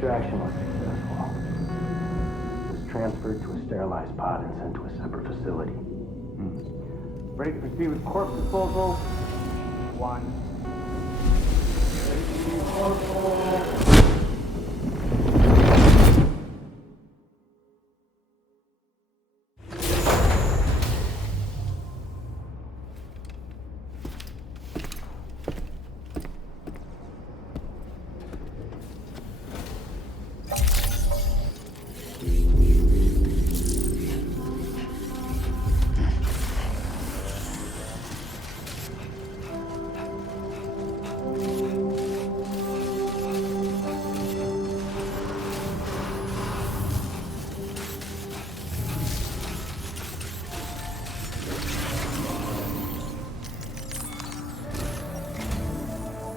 Extraction was successful. It was transferred to a sterilized pod and sent to a separate facility. Ready to proceed with corpse disposal? 1. Ready to proceed with corpse disposal.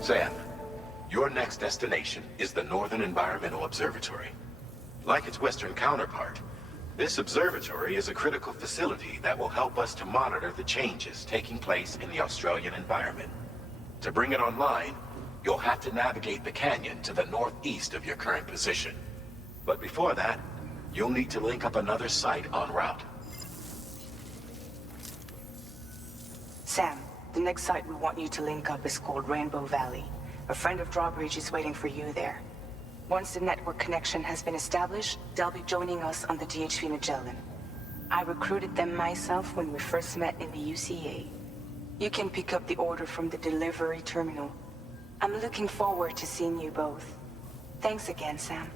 Sam, your next destination is the Northern Environmental Observatory. Like its Western counterpart, this observatory is a critical facility that will help us to monitor the changes taking place in the Australian environment. To bring it online, you'll have to navigate the canyon to the northeast of your current position. But before that, you'll need to link up another site en route. Sam, the next site we want you to link up is called Rainbow Valley. A friend of Drawbridge is waiting for you there. Once the network connection has been established, they'll be joining us on the DHV Magellan. I recruited them myself when we first met in the UCA. You can pick up the order from the delivery terminal. I'm looking forward to seeing you both. Thanks again, Sam.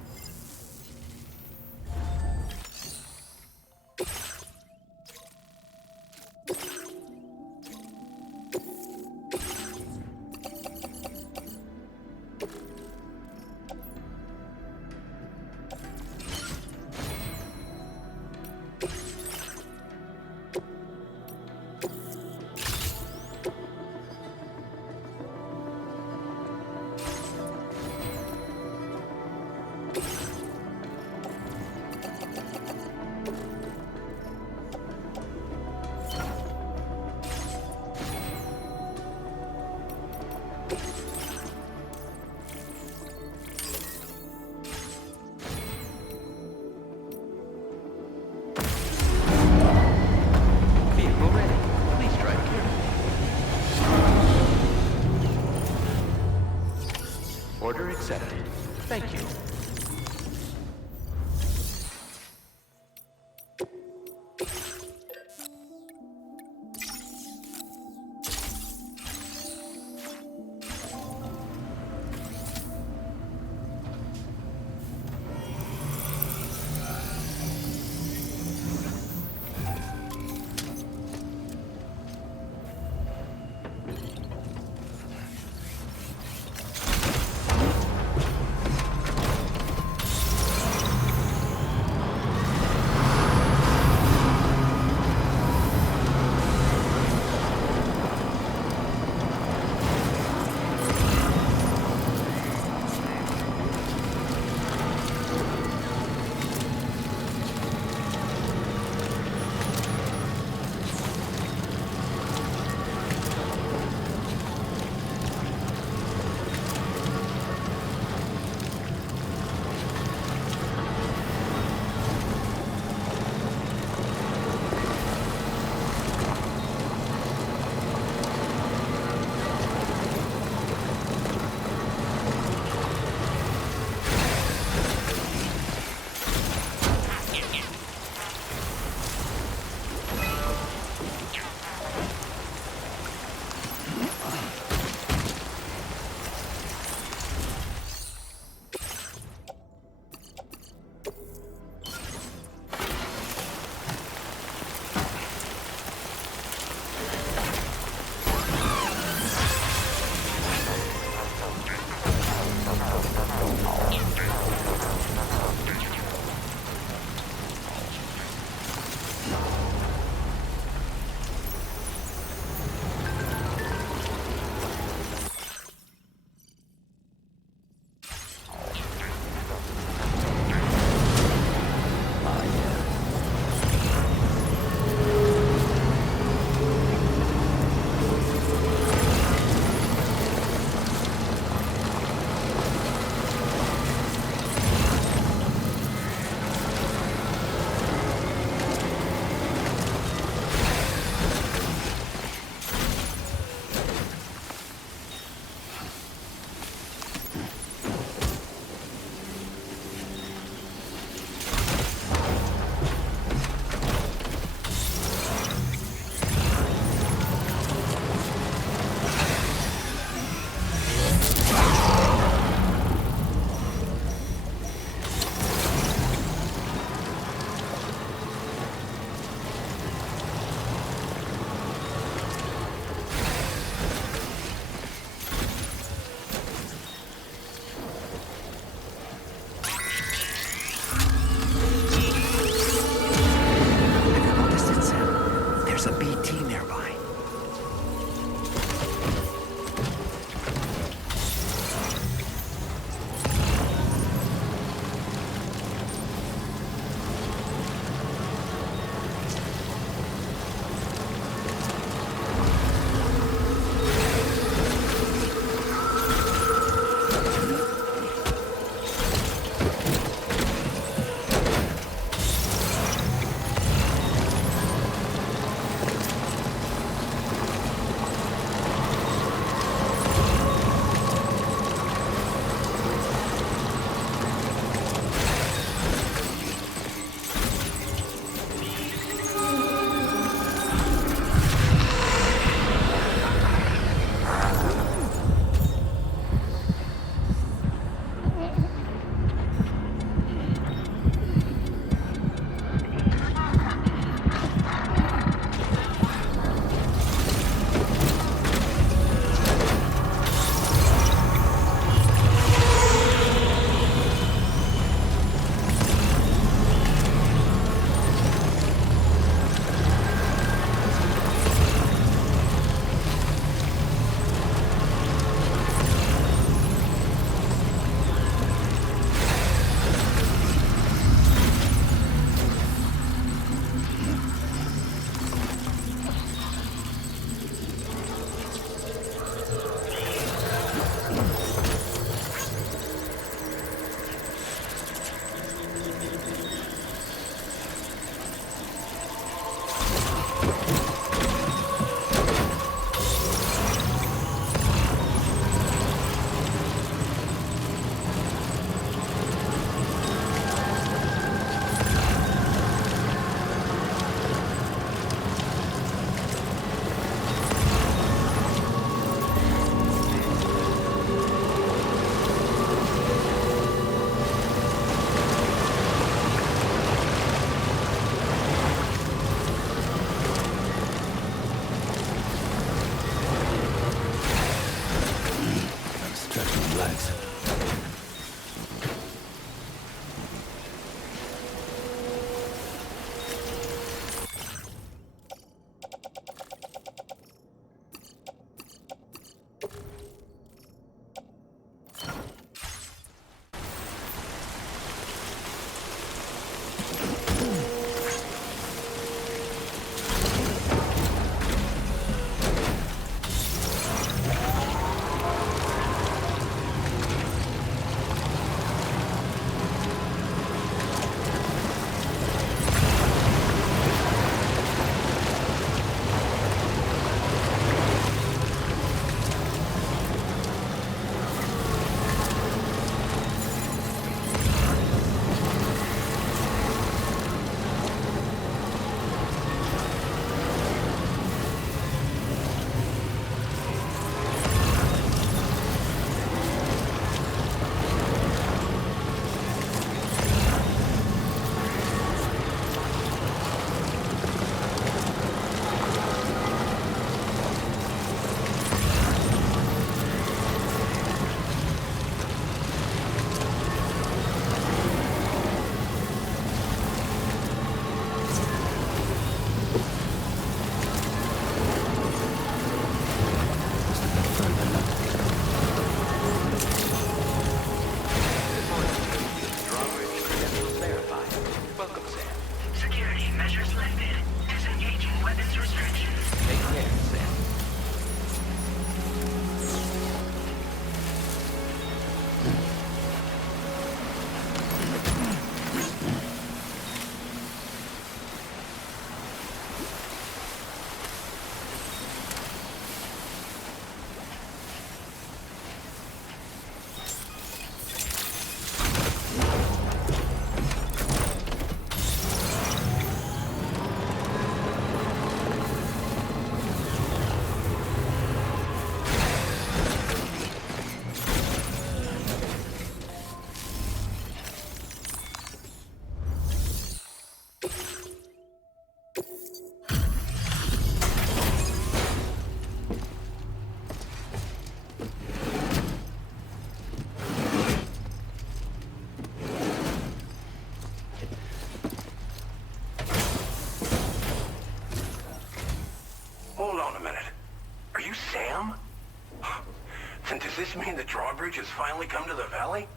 this mean the drawbridge has finally come to the valley?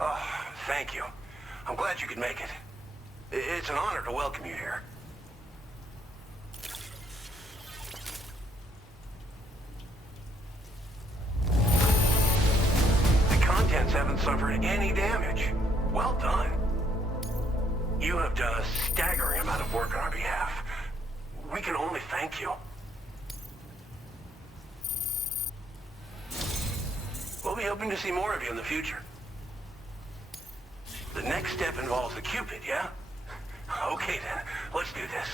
Oh, thank you. I'm glad you could make it. It's an honor to welcome you here. The contents haven't suffered any damage. Well done. You have done a staggering amount of work on our behalf. We can only thank you. We'll be hoping to see more of you in the future. The next step involves the Cupid, yeah? Okay then, let's do this.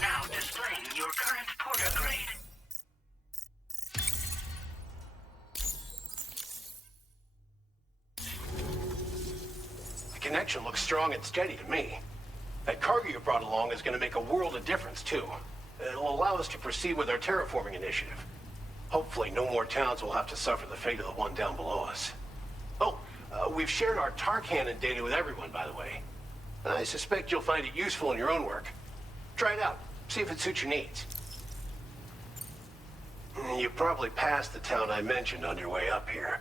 Now displaying your current porter grade. The connection looks strong and steady to me. That cargo you brought along is going to make a world of difference, too. It'll allow us to proceed with our terraforming initiative. Hopefully, no more towns will have to suffer the fate of the one down below us. Oh, we've shared our tar cannon data with everyone, by the way. I suspect you'll find it useful in your own work. Try it out. See if it suits your needs. You probably passed the town I mentioned on your way up here.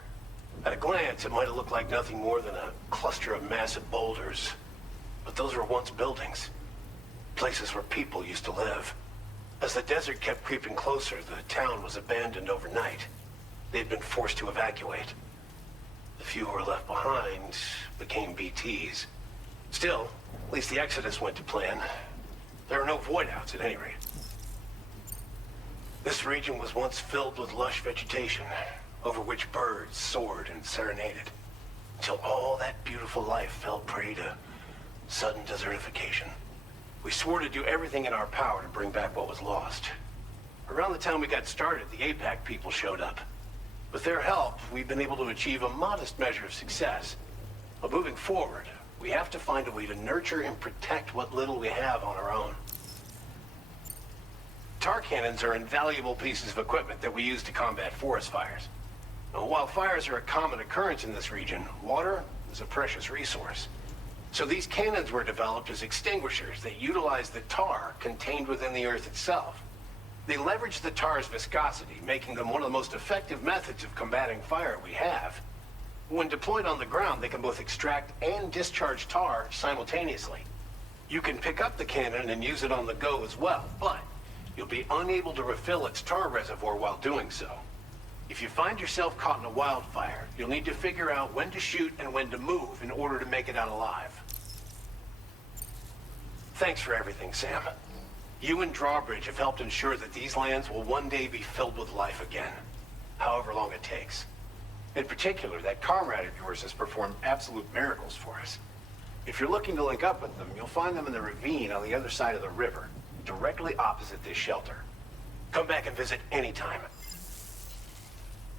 At a glance, it might have looked like nothing more than a cluster of massive boulders. But those were once buildings. Places where people used to live. As the desert kept creeping closer, the town was abandoned overnight. They'd been forced to evacuate. The few who were left behind became BTs. Still, at least the exodus went to plan. There are no void-outs at any rate. This region was once filled with lush vegetation, over which birds soared and serenaded, until all that beautiful life fell prey to sudden desertification. We swore to do everything in our power to bring back what was lost. Around the time we got started, the APAC people showed up. With their help, we've been able to achieve a modest measure of success. But moving forward, we have to find a way to nurture and protect what little we have on our own. Tar cannons are invaluable pieces of equipment that we use to combat forest fires. Now, while fires are a common occurrence in this region, water is a precious resource. So these cannons were developed as extinguishers that utilize the tar contained within the earth itself. They leverage the tar's viscosity, making them one of the most effective methods of combating fire we have. When deployed on the ground, they can both extract and discharge tar simultaneously. You can pick up the cannon and use it on the go as well, but you'll be unable to refill its tar reservoir while doing so. If you find yourself caught in a wildfire, you'll need to figure out when to shoot and when to move in order to make it out alive. Thanks for everything, Sam. You and Drawbridge have helped ensure that these lands will one day be filled with life again, however long it takes. In particular, that comrade of yours has performed absolute miracles for us. If you're looking to link up with them, you'll find them in the ravine on the other side of the river, directly opposite this shelter. Come back and visit anytime.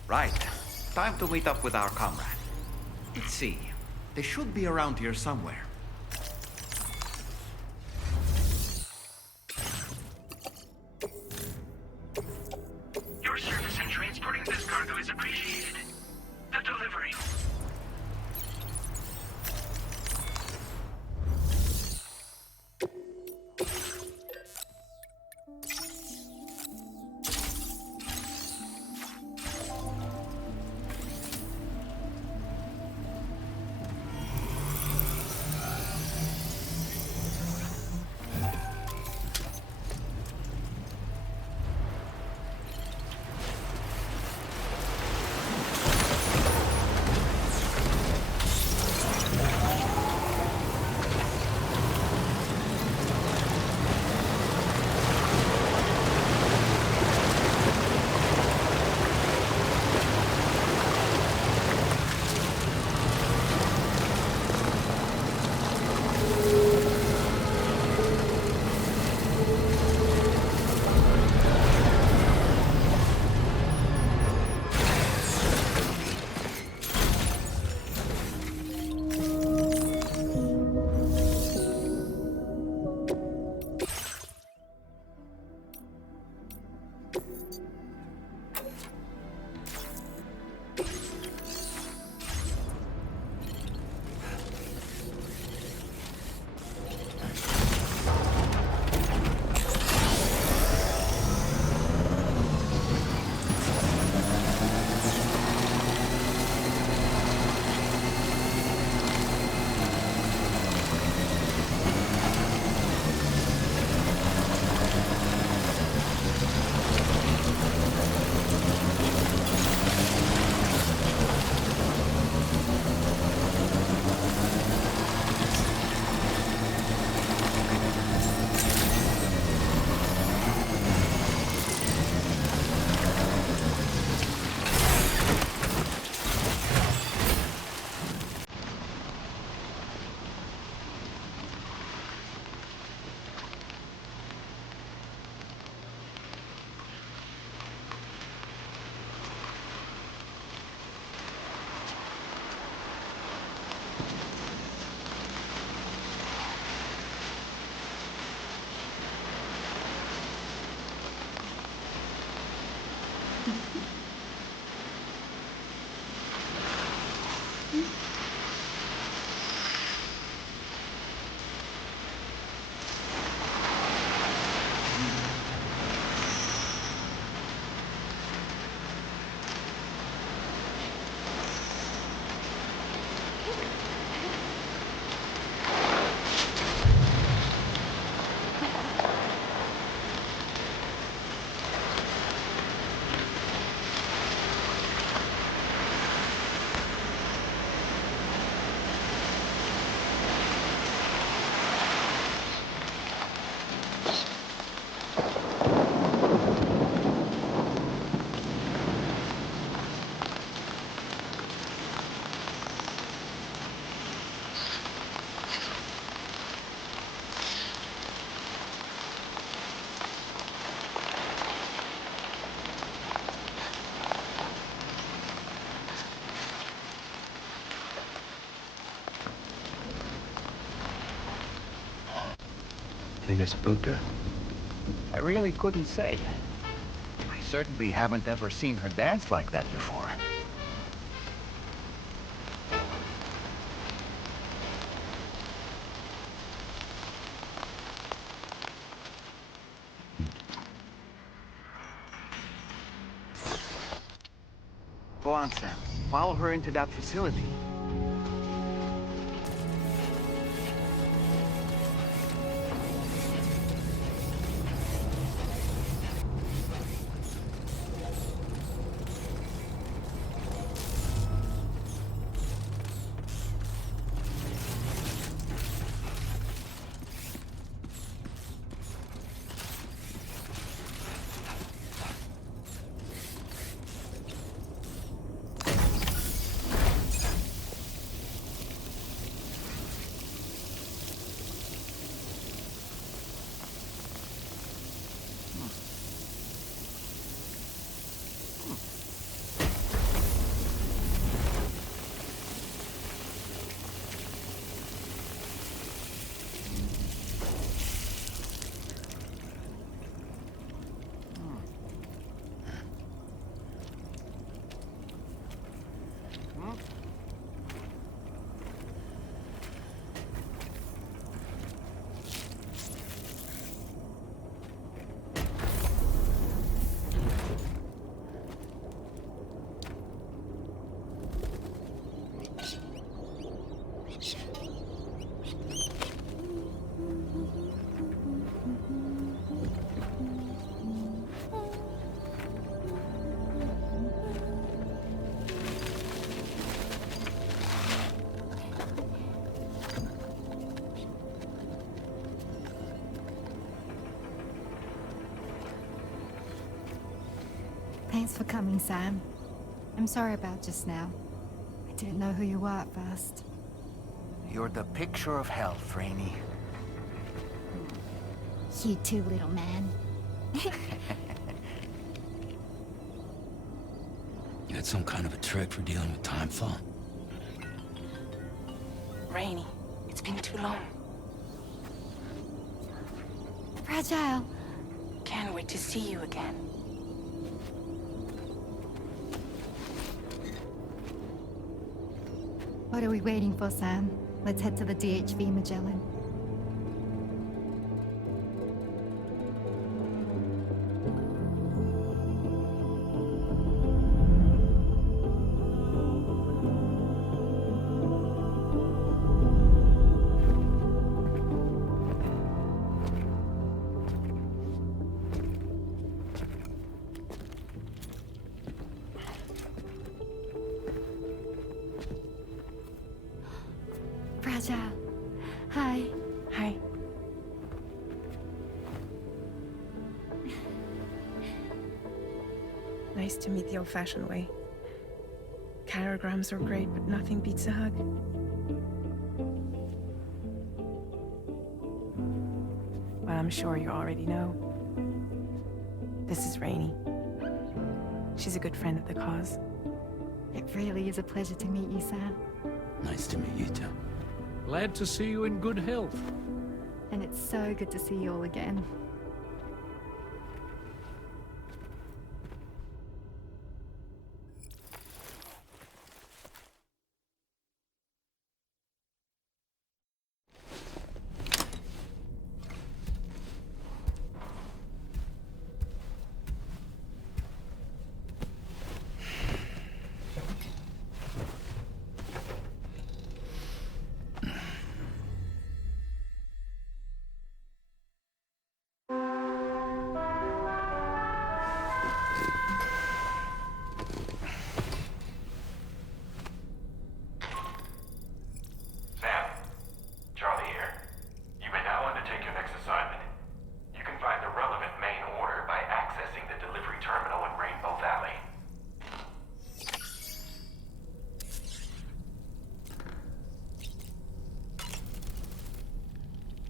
Right. Time to meet up with our comrade. Let's see. They should be around here somewhere. Your service in transporting this cargo is appreciated. The delivery. Think I spooked her? I really couldn't say. I certainly haven't ever seen her dance like that before. Go on, Sam. Follow her into that facility. Thanks for coming, Sam. I'm sorry about just now. I didn't know who you were at first. You're the picture of health, Rainey. You too, little man. You had some kind of a trick for dealing with time fall? Rainey, it's been too long. Fragile. Can't wait to see you again. What are we waiting for, Sam? Let's head to the DHV Magellan. Fragile. Hi. Hi. Nice to meet the old-fashioned way. Carograms are great, but nothing beats a hug. Well, I'm sure you already know. This is Rainey. She's a good friend of the cause. It really is a pleasure to meet you, Sam. Nice to meet you too. Glad to see you in good health. And it's so good to see you all again.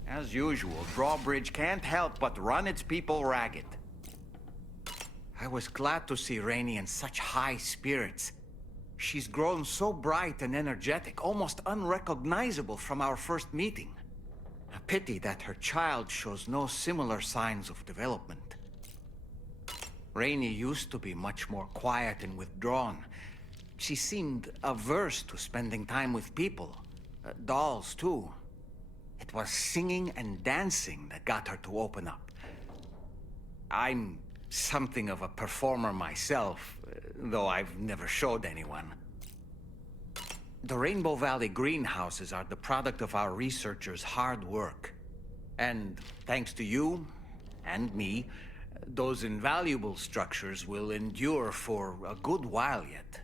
As usual, Drawbridge can't help but run its people ragged. I was glad to see Rainey in such high spirits. She's grown so bright and energetic, almost unrecognizable from our first meeting. A pity that her child shows no similar signs of development. Rainey used to be much more quiet and withdrawn. She seemed averse to spending time with people. Dolls, too. It was singing and dancing that got her to open up. I'm something of a performer myself, though I've never showed anyone. The Rainbow Valley greenhouses are the product of our researchers' hard work. And thanks to you and me, those invaluable structures will endure for a good while yet.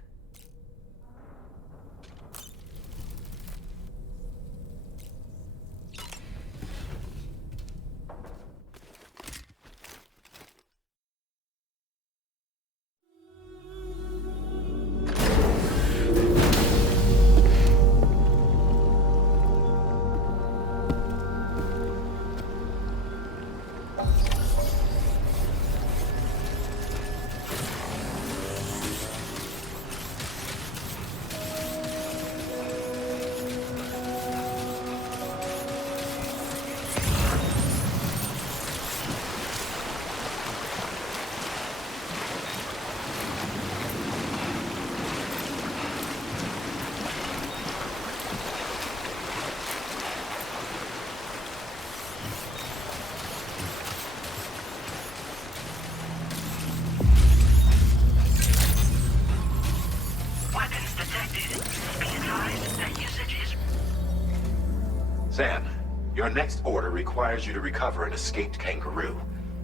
Sam, your next order requires you to recover an escaped kangaroo,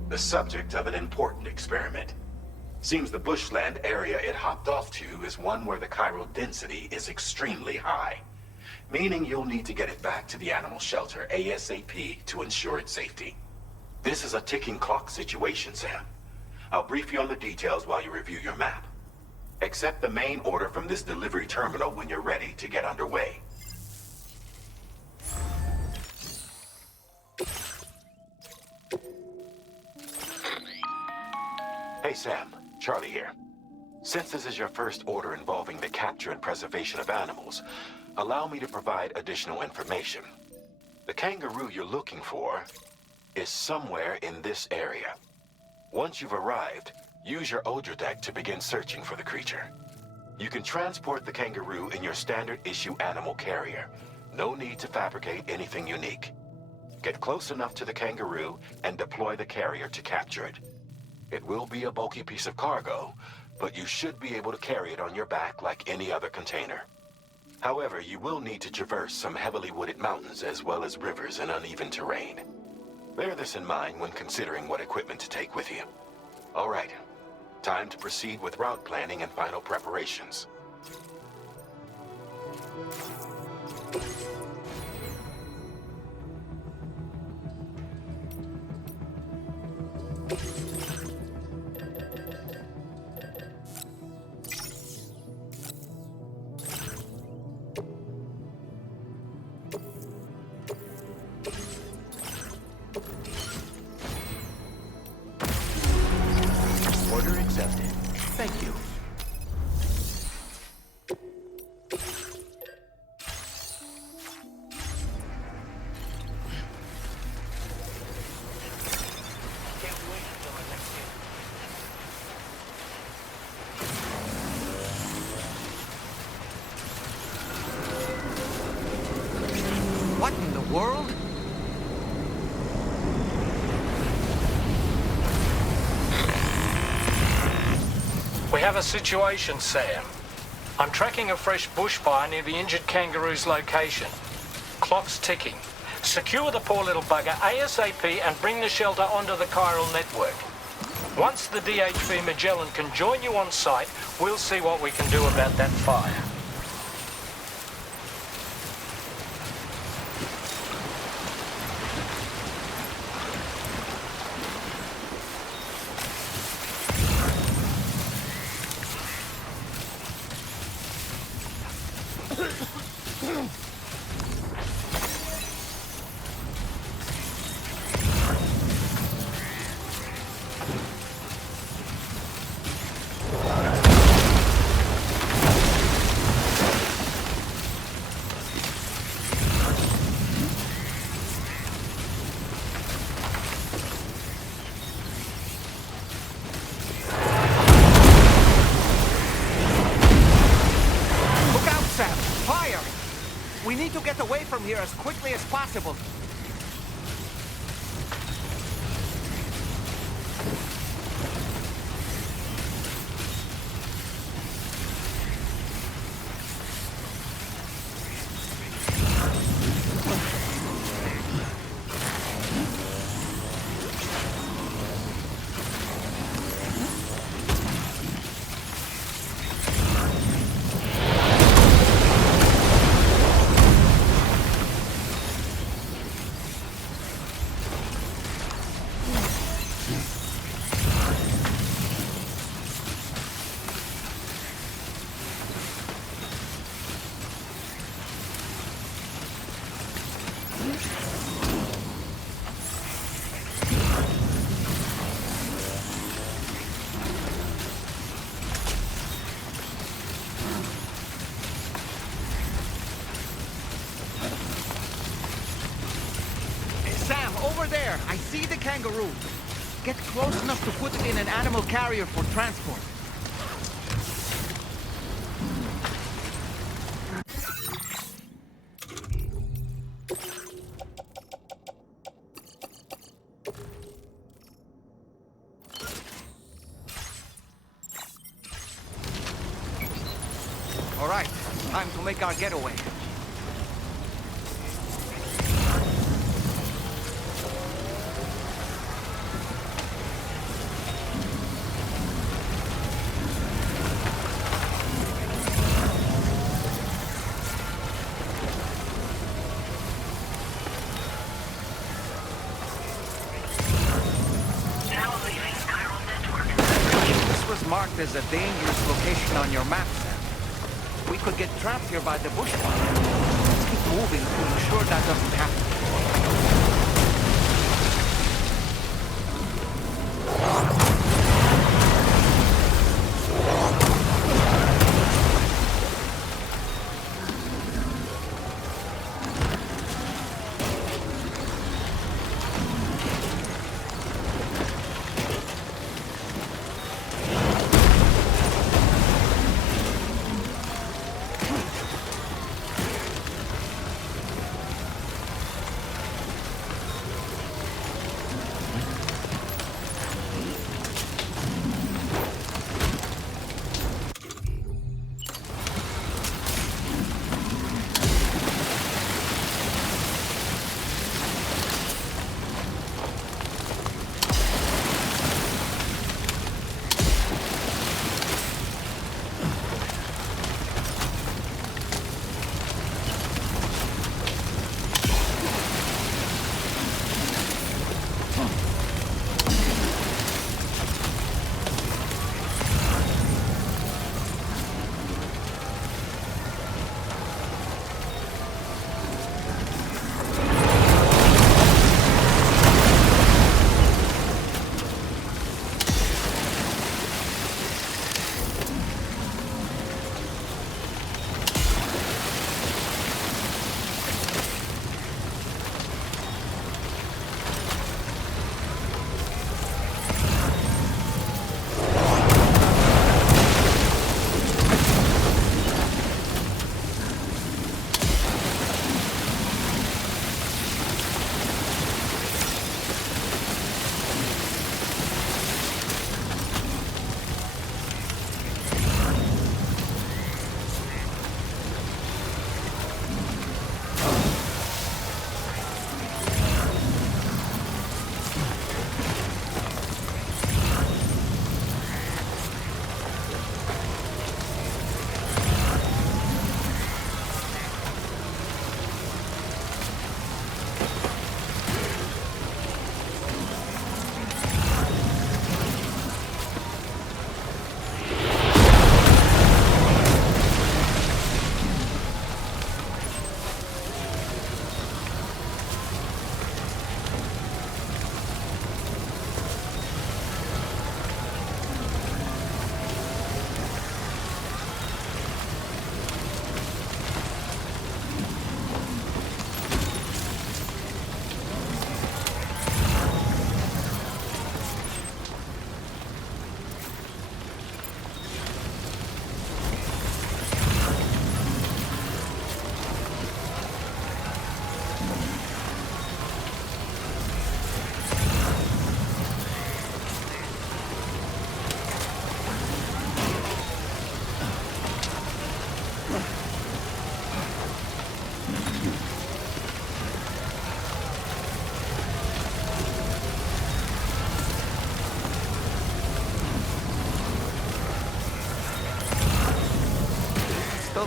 the subject of an important experiment. Seems the bushland area it hopped off to is one where the chiral density is extremely high, meaning you'll need to get it back to the animal shelter ASAP to ensure its safety. This is a ticking clock situation, Sam. I'll brief you on the details while you review your map. Accept the main order from this delivery terminal when you're ready to get underway. Hey Sam, Charlie here. Since this is your first order involving the capture and preservation of animals, allow me to provide additional information. The kangaroo you're looking for is somewhere in this area. Once you've arrived, use your Odra deck to begin searching for the creature. You can transport the kangaroo in your standard issue animal carrier. No need to fabricate anything unique. Get close enough to the kangaroo and deploy the carrier to capture it. It will be a bulky piece of cargo, but you should be able to carry it on your back like any other container. However, you will need to traverse some heavily wooded mountains as well as rivers and uneven terrain. Bear this in mind when considering what equipment to take with you. All right, time to proceed with route planning and final preparations. Order accepted. Thank you. What in the world? We have a situation, Sam. I'm tracking a fresh bushfire near the injured kangaroo's location. Clock's ticking. Secure the poor little bugger ASAP and bring the shelter onto the chiral network. Once the DHV Magellan can join you on site, we'll see what we can do about that fire. We need to get away from here as quickly as possible. Sam, over there! I see the kangaroo! Get close enough to put it in an animal carrier for transport. All right, time to make our getaway. Marked as a dangerous location on your map, Sam. We could get trapped here by the bushfire. Let's keep moving to ensure that doesn't happen.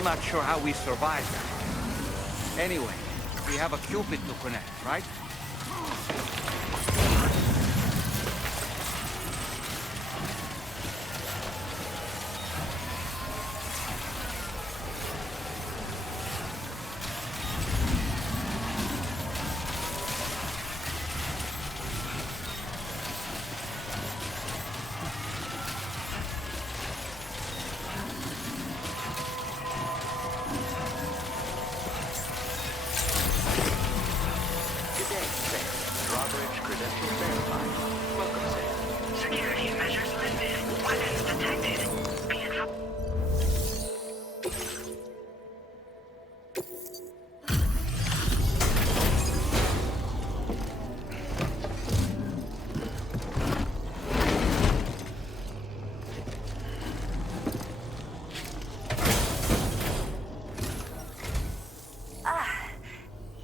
still not sure how we survived that. Anyway, we have a Cupid to connect, right? Security measures lifted. Weapons detected. Be advised.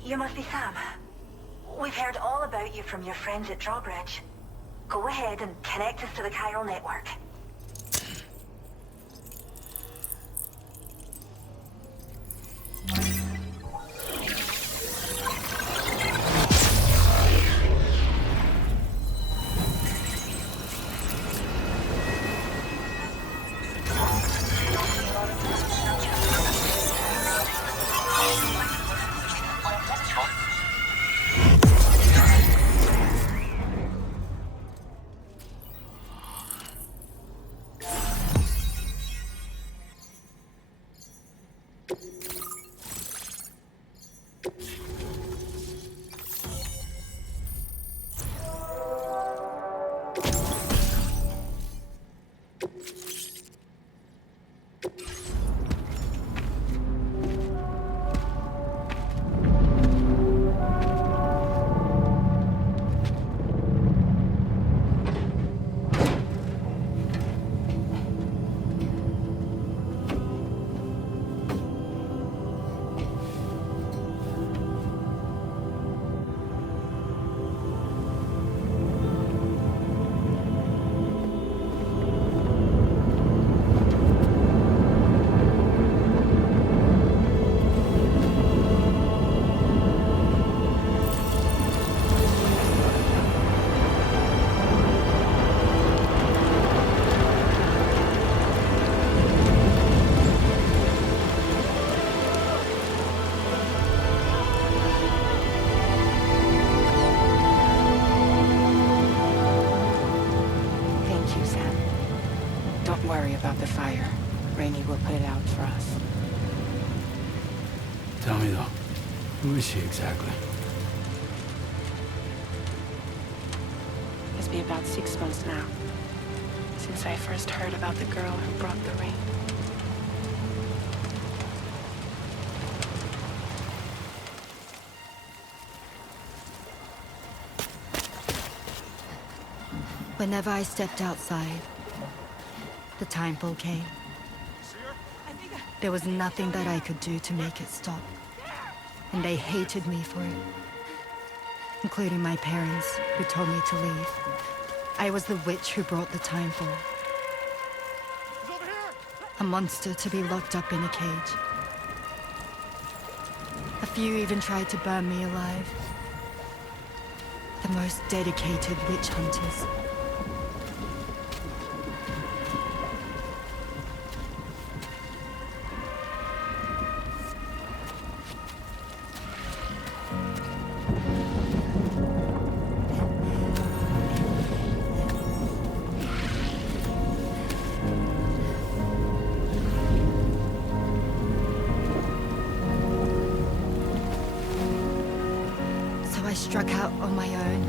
You must be Sam. We've heard all about you from your friends at Drawbridge. Go ahead and connect us to the chiral network. about the fire. Rainey will put it out for us. Tell me, though, who is she exactly? It's been about 6 months now, since I first heard about the girl who brought the rain. Whenever I stepped outside, the timefall came. There was nothing that I could do to make it stop. And they hated me for it. Including my parents, who told me to leave. I was the witch who brought the timefall. A monster to be locked up in a cage. A few even tried to burn me alive. The most dedicated witch hunters. I struck out on my own.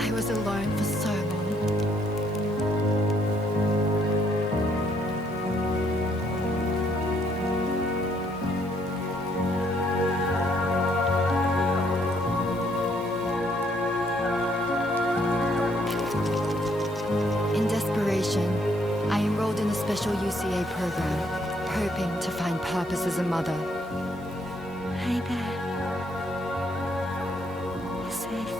I was alone for so long. In desperation, I enrolled in a special UCA program. Hoping to find purpose as a mother. Hi there. You're safe.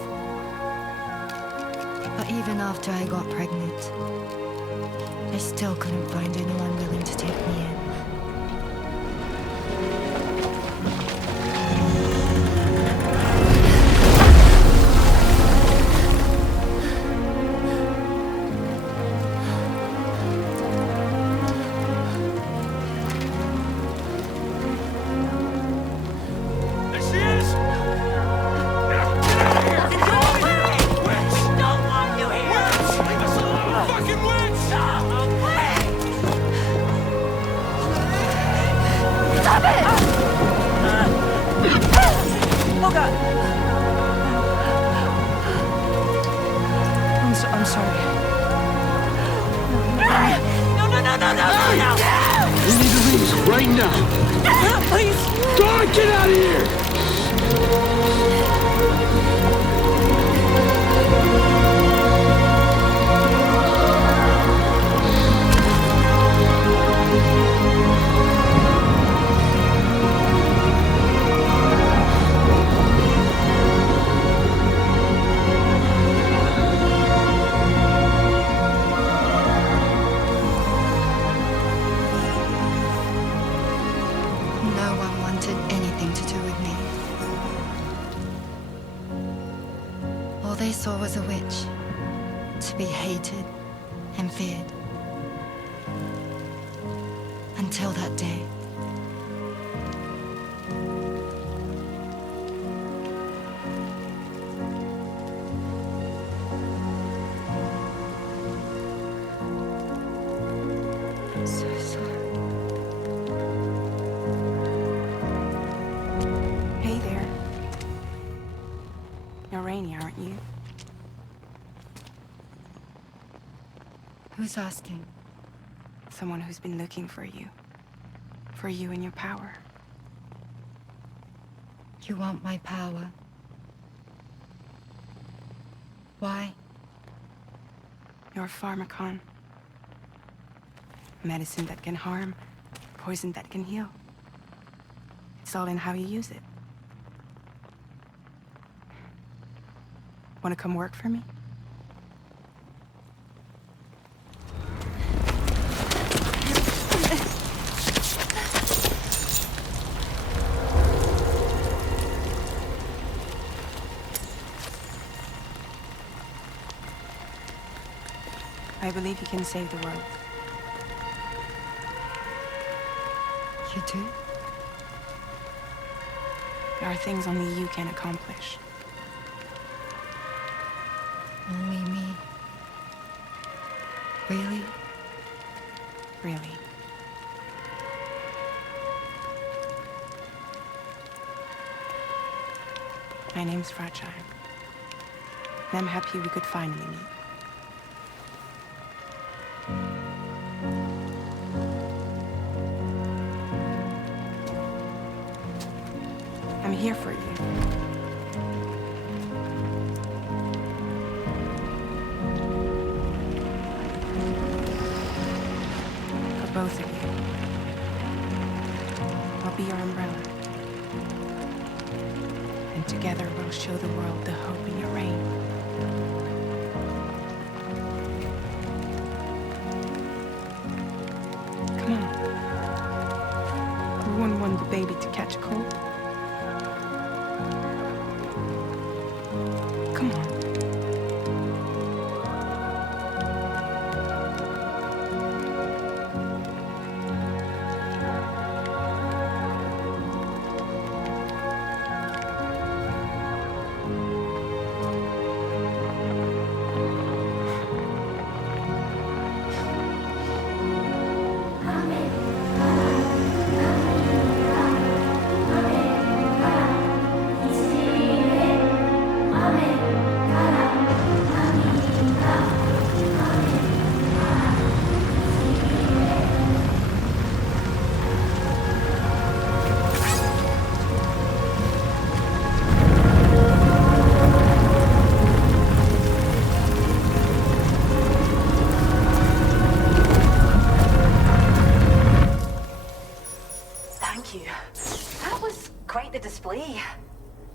But even after I got pregnant, I still couldn't find anyone willing to take me in. I'm sorry. No! We need to leave right now. Please! God, get out of here! No one wanted anything to do with me. All they saw was a witch, to be hated and feared. Until that day. I'm so sorry. Hey there. You're Rainy, aren't you? Who's asking? Someone who's been looking for you. For you and your power. You want my power? Why? You're a pharmacon. Medicine that can harm, poison that can heal. It's all in how you use it. Want to come work for me? I believe you can save the world. You do? There are things only you can accomplish. Only me. Really? Really. My name's Fragile. And I'm happy we could finally meet. I'm here for you. For both of you. I'll be your umbrella. And together we'll show the world the hope in your reign. Come on. Who wouldn't want the baby to catch a cold? Come on.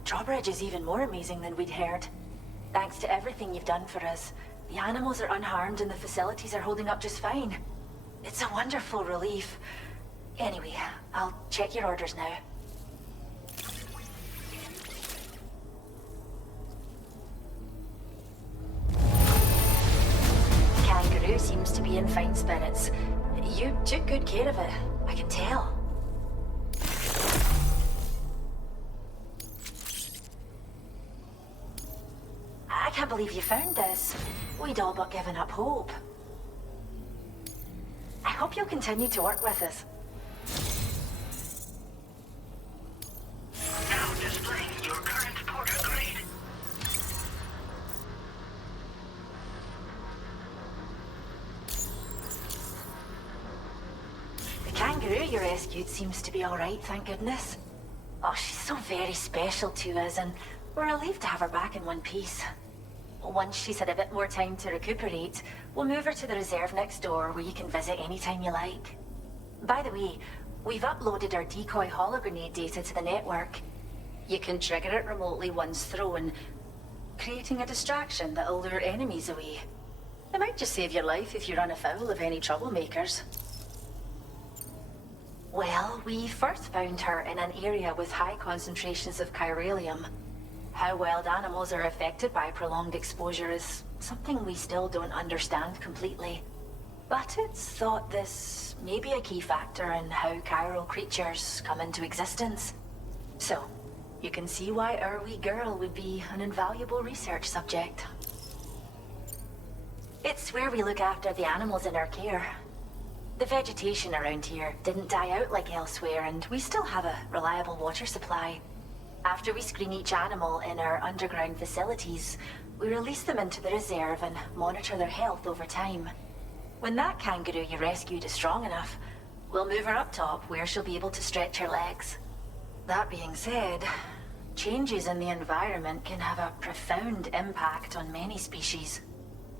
Drawbridge is even more amazing than we'd heard. Thanks to everything you've done for us. The animals are unharmed and the facilities are holding up just fine. It's a wonderful relief. Anyway, I'll check your orders now. Kangaroo seems to be in fine spirits. You took good care of it, I can tell. I can't believe you found this. We'd all but given up hope. I hope you'll continue to work with us. Now displaying your current porter grade. The kangaroo you rescued seems to be alright, thank goodness. Oh, she's so very special to us, and we're relieved to have her back in one piece. Once she's had a bit more time to recuperate, we'll move her to the reserve next door where you can visit anytime you like. By the way, we've uploaded our decoy hologrenade data to the network. You can trigger it remotely once thrown, creating a distraction that'll lure enemies away. It might just save your life if you run afoul of any troublemakers. Well, we first found her in an area with high concentrations of chiralium. How wild animals are affected by prolonged exposure is something we still don't understand completely. But it's thought this may be a key factor in how chiral creatures come into existence. So, you can see why our wee girl would be an invaluable research subject. It's where we look after the animals in our care. The vegetation around here didn't die out like elsewhere, and we still have a reliable water supply. After we screen each animal in our underground facilities, we release them into the reserve and monitor their health over time. When that kangaroo you rescued is strong enough, we'll move her up top where she'll be able to stretch her legs. That being said, changes in the environment can have a profound impact on many species,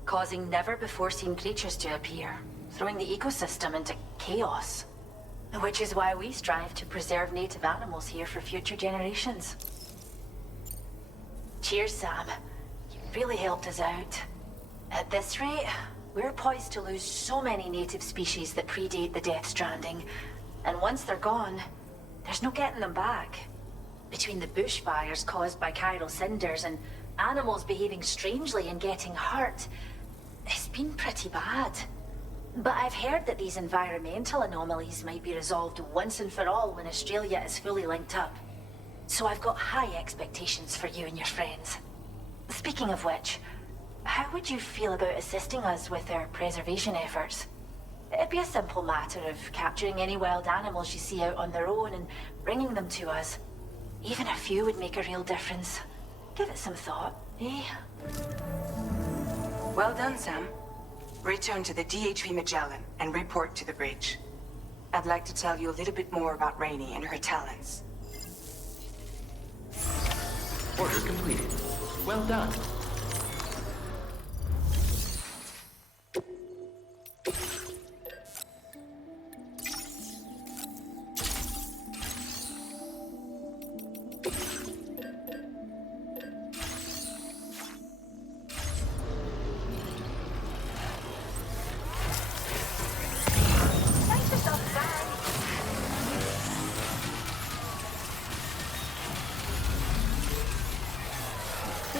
causing never-before-seen creatures to appear, throwing the ecosystem into chaos. Which is why we strive to preserve native animals here for future generations. Cheers, Sam. You really helped us out. At this rate, we're poised to lose so many native species that predate the Death Stranding. And once they're gone, there's no getting them back. Between the bushfires caused by chiral cinders and animals behaving strangely and getting hurt, it's been pretty bad. But I've heard that these environmental anomalies might be resolved once and for all when Australia is fully linked up. So I've got high expectations for you and your friends. Speaking of which, how would you feel about assisting us with our preservation efforts? It'd be a simple matter of capturing any wild animals you see out on their own and bringing them to us. Even a few would make a real difference. Give it some thought, eh? Well done, Sam. Return to the DHV Magellan and report to the bridge. I'd like to tell you a little bit more about Rainey and her talents. Order completed. Well done.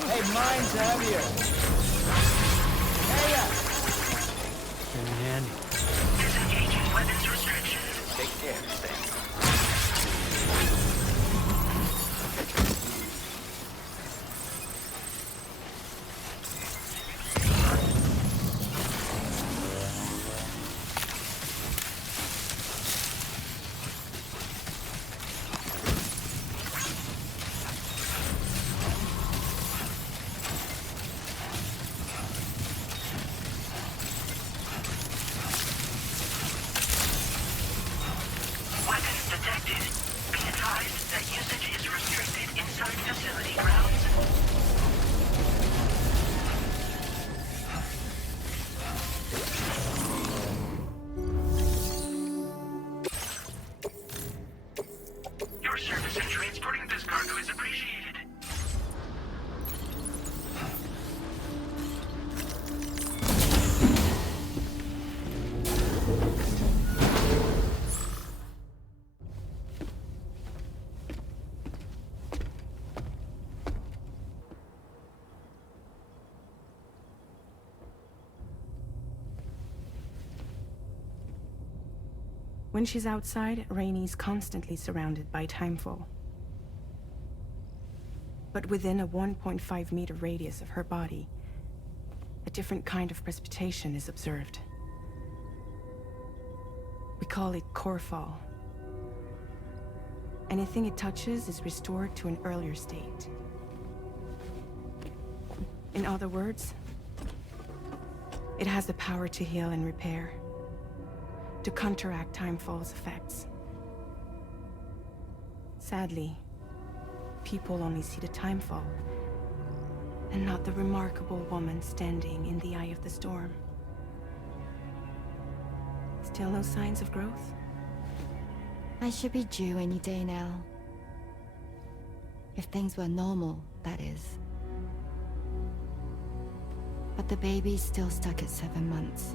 Hey, mine's heavier. Hey, man. Disengaging weapons restrictions. Take care, Sam. When she's outside, Rainey's constantly surrounded by timefall. But within a 1.5-meter radius of her body, a different kind of precipitation is observed. We call it core fall. Anything it touches is restored to an earlier state. In other words, it has the power to heal and repair, to counteract timefall's effects. Sadly, people only see the timefall, and not the remarkable woman standing in the eye of the storm. Still no signs of growth? I should be due any day now. If things were normal, that is. But the baby's still stuck at 7 months.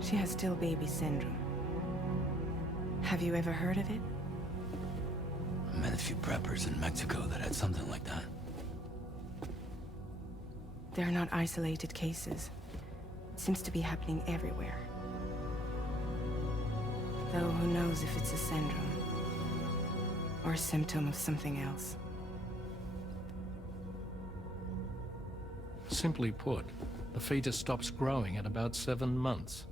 She has still baby syndrome. Have you ever heard of it? I met a few preppers in Mexico that had something like that. They're not isolated cases. It seems to be happening everywhere. Though who knows if it's a syndrome or a symptom of something else. Simply put, the fetus stops growing at about 7 months.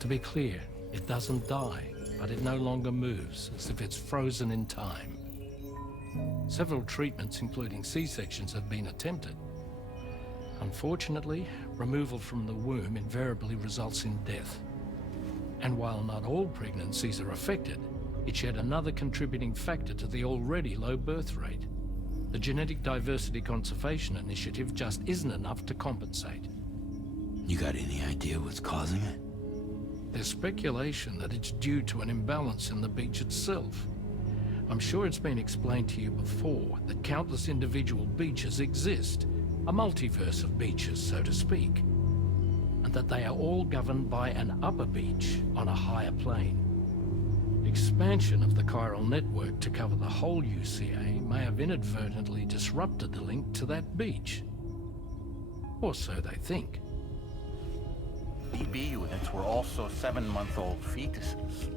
To be clear, it doesn't die, but it no longer moves, as if it's frozen in time. Several treatments, including C-sections, have been attempted. Unfortunately, removal from the womb invariably results in death. And while not all pregnancies are affected, it's yet another contributing factor to the already low birth rate. The Genetic Diversity Conservation Initiative just isn't enough to compensate. You got any idea what's causing it? There's speculation that it's due to an imbalance in the beach itself. I'm sure it's been explained to you before that countless individual beaches exist, a multiverse of beaches, so to speak, and that they are all governed by an upper beach on a higher plane. Expansion of the chiral network to cover the whole UCA may have inadvertently disrupted the link to that beach. Or so they think. BB units were also 7-month-old fetuses.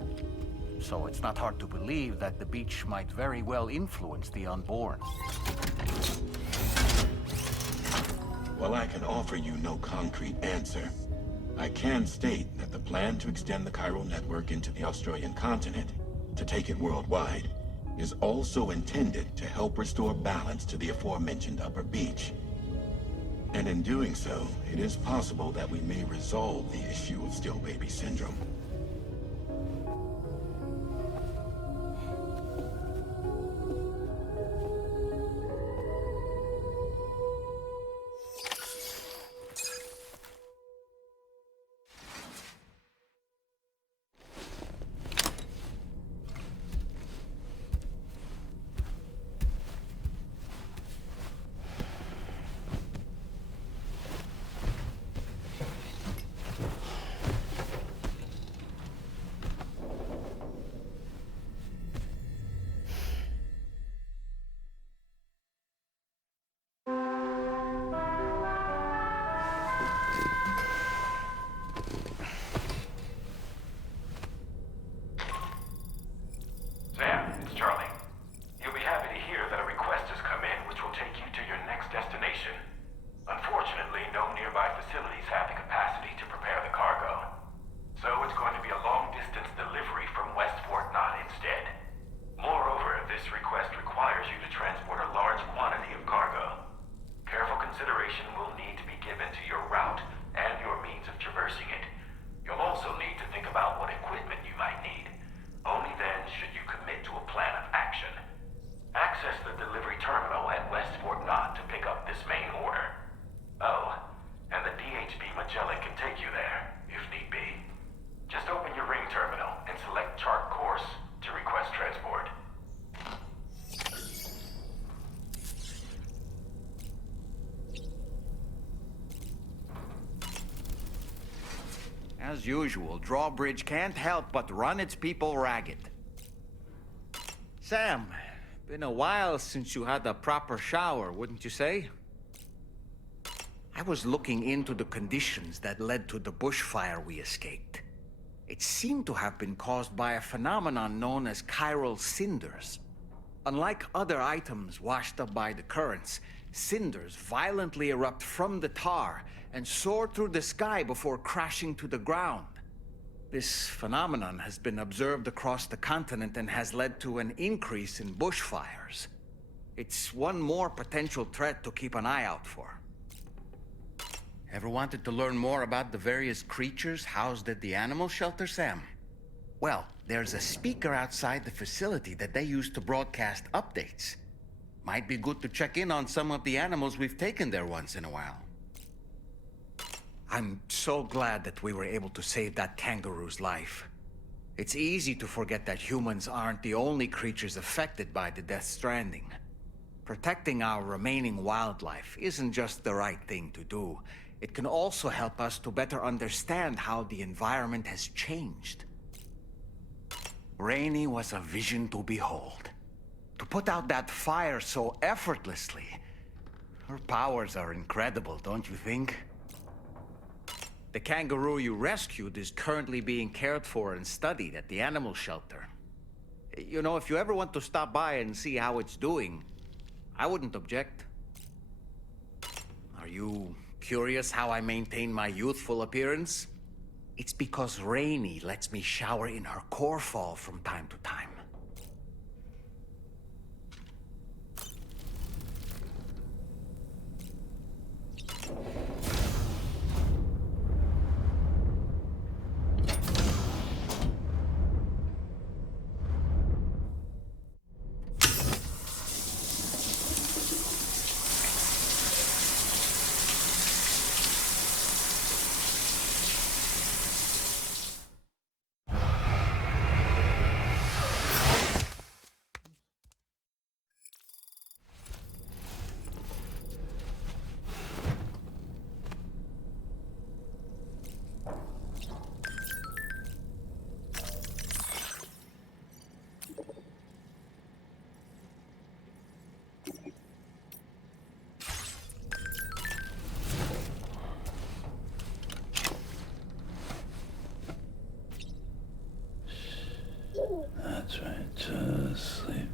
So it's not hard to believe that the beach might very well influence the unborn. While I can offer you no concrete answer, I can state that the plan to extend the chiral network into the Australian continent, to take it worldwide, is also intended to help restore balance to the aforementioned upper beach. And in doing so, it is possible that we may resolve the issue of still baby syndrome. As usual, Drawbridge can't help but run its people ragged. Sam, been a while since you had a proper shower, wouldn't you say? I was looking into the conditions that led to the bushfire we escaped. It seemed to have been caused by a phenomenon known as chiral cinders. Unlike other items washed up by the currents, cinders violently erupt from the tar and soar through the sky before crashing to the ground. This phenomenon has been observed across the continent and has led to an increase in bushfires. It's one more potential threat to keep an eye out for. Ever wanted to learn more about the various creatures housed at the animal shelter, Sam? Well, there's a speaker outside the facility that they use to broadcast updates. Might be good to check in on some of the animals we've taken there once in a while. I'm so glad that we were able to save that kangaroo's life. It's easy to forget that humans aren't the only creatures affected by the Death Stranding. Protecting our remaining wildlife isn't just the right thing to do. It can also help us to better understand how the environment has changed. Rainey was a vision to behold. To put out that fire so effortlessly. Her powers are incredible, don't you think? The kangaroo you rescued is currently being cared for and studied at the animal shelter. You know, if you ever want to stop by and see how it's doing, I wouldn't object. Are you curious how I maintain my youthful appearance? It's because Rainey lets me shower in her core fall from time to time. That's right, just sleep.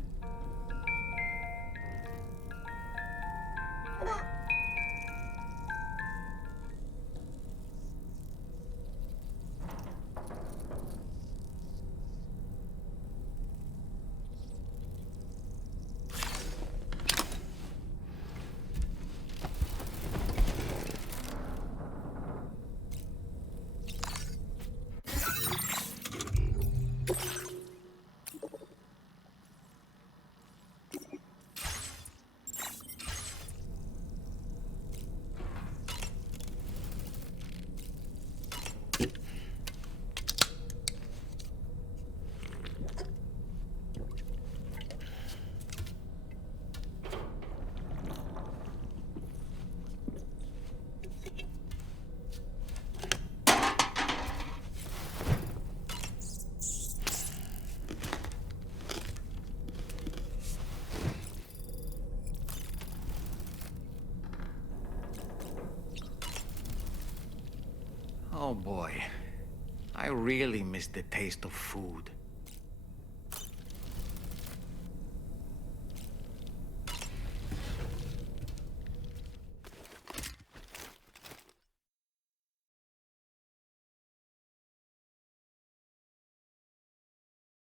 Oh boy, I really miss the taste of food.